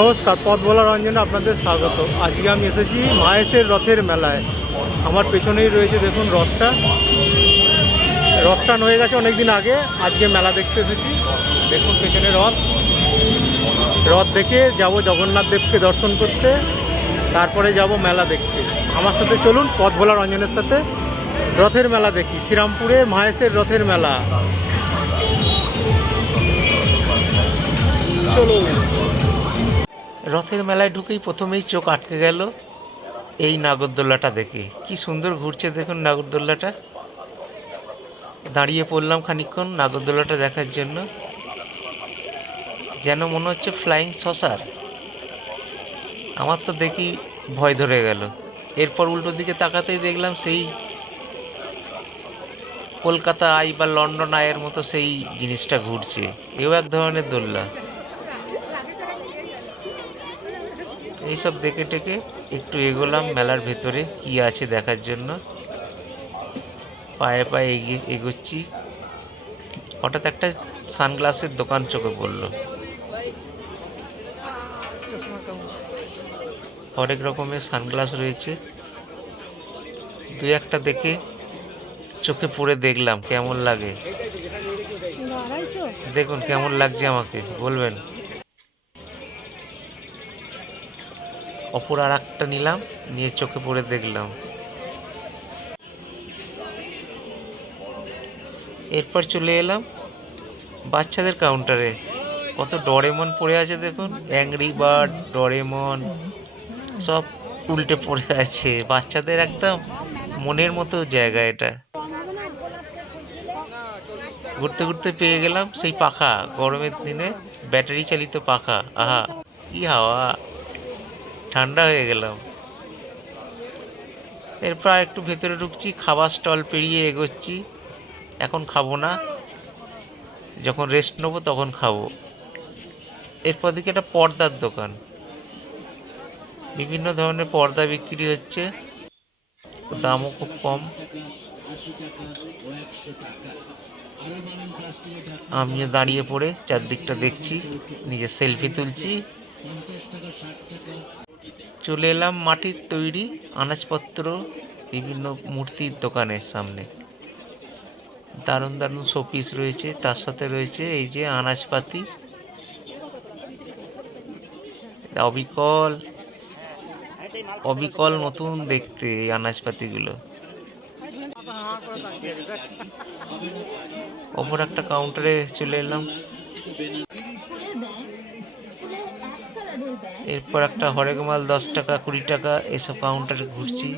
নমস্কার পথ বলা রঞ্জনে আপনাদের স্বাগত। আজকে আমি এসেছি মাহেশের রথের মেলায়। আমার পেছনেই রয়েছে, দেখুন রথটা। রথটা হয়ে গেছে অনেক দিন আগে, আজকে মেলা দেখতে এসেছি। দেখুন পেছনে রথ। রথ দেখে যাব জগন্নাথ দেবকে দর্শন করতে, তারপরে যাব মেলা দেখতে। আমার সাথে চলুন পথ ভোলা রঞ্জনের সাথে রথের মেলা দেখি। শ্রীরামপুরে মাহেশের রথের মেলা। চলুন। রথের মেলায় ঢুকেই প্রথমেই চোখ আটকে গেল এই নাগরদোল্লাটা দেখে। কি সুন্দর ঘুরছে দেখুন নাগরদোল্লাটা। দাঁড়িয়ে পড়লাম খানিকক্ষণ নাগরদোল্লাটা দেখার জন্য। যেন মনে হচ্ছে ফ্লাইং সসার। আমার তো দেখি ভয় ধরে গেল। এরপর উল্টো দিকে তাকাতেই দেখলাম সেই কলকাতা আই বা লন্ডন আয়ের মতো সেই জিনিসটা ঘুরছে। এও এক ধরনের দোল্লা। এইসব দেখে টেকে একটু এগোলাম মেলার ভেতরে কি আছে দেখার জন্য। পায়ে পায়ে এগিয়ে এগোচ্ছি। হঠাৎ একটা সানগ্লাসের দোকান চোখে পড়ল। হরেক রকমের সানগ্লাস রয়েছে। দু একটা দেখে চোখে পড়ে দেখলাম কেমন লাগে। দেখুন কেমন লাগছে আমাকে বলবেন। অপর আর একটা নিলাম, নিয়ে চোখে পড়ে দেখলাম। এরপর চলে এলাম বাচ্চাদের কাউন্টারে কত ডরেমন পড়ে আছে দেখুন অ্যাংরি বার্ড ডরেমন, সব উল্টে পড়ে আছে। বাচ্চাদের একদম মনের মতো জায়গা এটা। ঘুরতে ঘুরতে পেয়ে গেলাম সেই পাখা, গরমের দিনে ব্যাটারি চালিত পাখা। আহা, কি হাওয়া। ঠান্ডা হয়ে গেলাম। এরপর একটু ভেতরে ঢুকছি, খাবার স্টল পেরিয়ে এগোচ্ছি। এখন খাব না। যখন রেস্ট নেব তখন খাব। এরপর দিকে একটা পর্দার দোকান। বিভিন্ন ধরনের পর্দা বিক্রি হচ্ছে। দামও খুব কম। আমিও দাঁড়িয়ে পড়ে, চারদিকটা দেখছি, নিজের সেলফি তুলছি। চলে এলাম মাটির তৈরি আনাজপত্র, বিভিন্ন মূর্তির দোকানের সামনে। দারুণ দারুণ শোপিস রয়েছে, তার সাথে রয়েছে এই যে আনাজপাতি। অবিকল অবিকল নতুন দেখতে এই আনাজপাতিগুলো। অপর একটা কাউন্টারে চলে এলাম। এরপর একটা হরেক মাল দশ টাকা, কুড়ি টাকা, এসব কাউন্টারে ঘুরছি।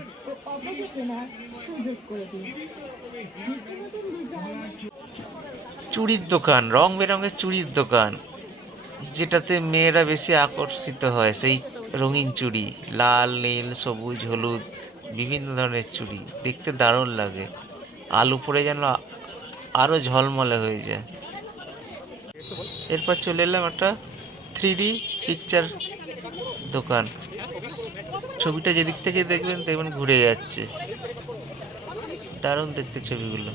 চুড়ির দোকান রং বেরঙের চুড়ির দোকান, যেটাতে মেয়েরা বেশি আকর্ষিত হয়, সেই রঙিন চুড়ি, লাল, নীল, সবুজ, হলুদ, বিভিন্ন ধরনের চুড়ি। দেখতে দারুণ লাগে। আলু পরে যেন আরও ঝলমলে হয়ে যায়। এরপর চলে এলাম একটা থ্রি পিকচার দোকান। ছবিটা যেদিক থেকে দেখবেন দেখবেন ঘুরে যাচ্ছে। দারুণ দেখতে ছবিগুলো।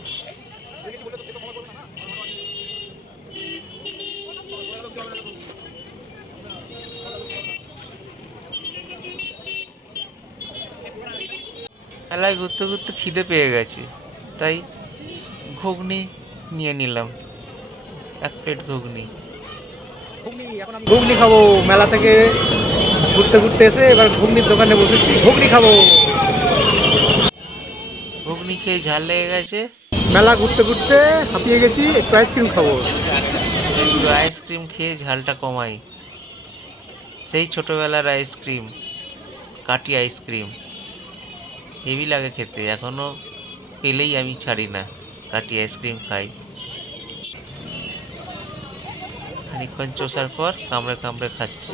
মেলায় ঘুরতে ঘুরতে খিদে পেয়ে গেছে। তাই ঘুগনি নিয়ে নিলাম। এক প্লেট ঘুগনি। ঘুগনি খাব। মেলা থেকে ঘুরতে ঘুরতে এসে এবার ঘুগনির দোকানে বসেছি। ঘুগনি খাব। ঘুগনি খেয়ে ঝাল লেগে গেছে। মেলা ঘুরতে ঘুরতে হাঁপিয়ে গেছি একটু আইসক্রিম খাব। একটু আইসক্রিম খেয়ে ঝালটা কমাই। সেই ছোটোবেলার আইসক্রিম কাটি আইসক্রিম। হেভি লাগে খেতে এখনও পেলেই আমি ছাড়ি না কাটি আইসক্রিম খাই। খানিকক্ষণ চষার পর কামড়ে কামড়ে খাচ্ছি।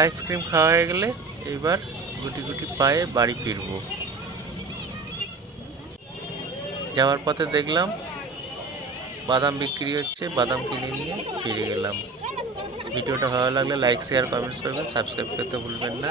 আইসক্রিম খাওয়া হয়ে গেলে এবার গুটি গুটি পায়ে বাড়ি ফিরবো। যাওয়ার পথে দেখলাম বাদাম বিক্রি হচ্ছে, বাদাম কিনে নিয়ে ফিরে গেলাম। ভিডিওটা ভালো লাগলে লাইক শেয়ার কমেন্টস করবেন সাবস্ক্রাইব করতে ভুলবেন না।